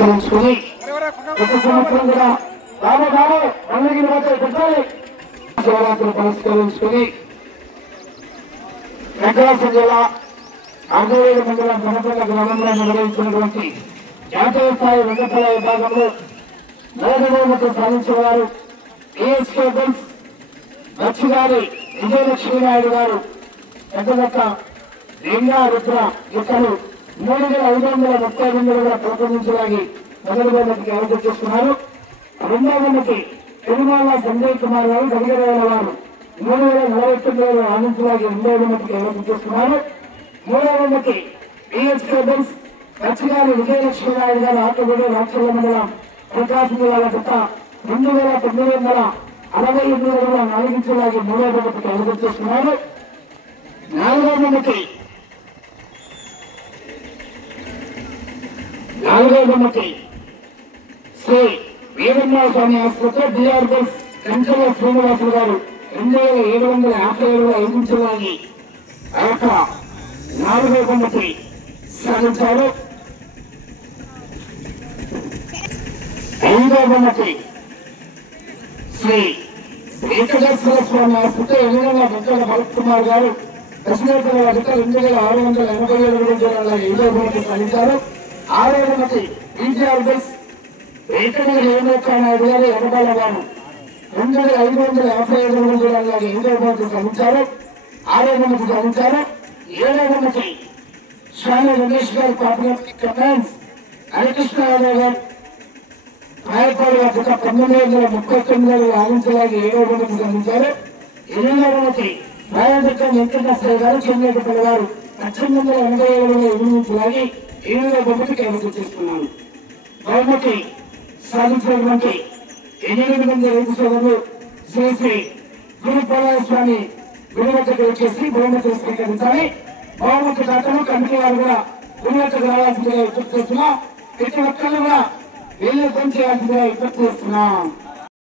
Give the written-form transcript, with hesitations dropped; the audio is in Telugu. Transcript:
పురస్కరించుకుని ప్రతి సంవత్సరం కూడా బాబు పండుగ పెట్టాలి శివరాత్రి పురస్కరించుకుని ప్రకాశం జిల్లా ఆంధ్రవేద మండలం గణపల్ల గ్రామంలో నిర్వహించినటువంటి జాతీయ స్థాయి రంగకళ విభాగంలో బహుమతి సాధించిన వారు ఏఎస్కే గర్ల్స్ మత్స్యగారి విజయలక్ష్మీ నాయుడు గారు పెద్దదక్క లింగా రుద్ర ఇతరులు 3,532 రూపొందించడానికి మొదటి బహుమతికి అర్హత చేసుకున్నారు. రెండవ బహుమతి తిరుమల సంజయ్ కుమార్ గారు గడిగరేల వారు 3,049 ఆనందించడానికి రెండవ బహుమతికి అర్హత చేసుకున్నారు. మూడవ బహుమతి పిహెచ్కే గర్ల్స్ మత్స్యగారి విజయలక్ష్మీ నాయుడు గారు ఆటగూడ రాక్షల మండలం ప్రకాశం జిల్లాల గత 2,968 ఆనందించడానికి మూడవ బహుమతికి అర్హత చేసుకున్నారు. నాలుగవ బహుమతి శ్రీ వీరమ్మ స్వామి ఆసుపత్రి డిఆర్ బస్ కంచెల శ్రీనివాసులు గారు 2,757 అందించడానికి ఆ యొక్క నాలుగవ బహుమతి సాధించారు. ఐదవ బహుమతి శ్రీ వెంకటేశ్వర స్వామి ఆసుపత్రి ఎన్నికల వెంకట భరత్ కుమార్ గారు దశరథ 2,687 ఐదవ బహుమతి సాధించారు. ఆరవ బహుమతి ఈజీఆర్ బస్ వెంకటగిరి హేమేశ్వర నాయుడు గారు ఎర్రబాల గారు 2,555 ఐదవ బహుమతి సాధించారు. ఆరవ బహుమతి సాధించారు. ఏడవ బహుమతి స్వామి రమేష్ గారు పాపులర్ కమాండ్స్ హరికృష్ణ యాదవ్ గారు రాయపాడు గత 1939 ఆదించడానికి ఏడవ బహుమతి సాధించారు. ఎనిమిదవ బహుమతి రాయదక్క వెంకటేశ్వర గారు చెన్నైపల్లి గారు 1887 ఎనిమిదించడానికి ఎనిమిదవ బహుమతికి అర్హత చేసుకున్నారు. బహుమతి సాధించినటువంటి 8 మంది రైతు సోదరులు శ్రీ శ్రీ గురుపాలయ స్వామి గురువద్దకు వచ్చేసి బహుమతి స్వీకరించాలి. బహుమతి దాతలు కమిటీ వారు కూడా గురువద్దకు రావాల్సిందిగా విజ్ఞప్తి చేస్తున్నాం. ప్రతి ఒక్కరు కూడా వీళ్ళు పనిచేయాల్సిందిగా విజ్ఞప్తి చేస్తున్నాం.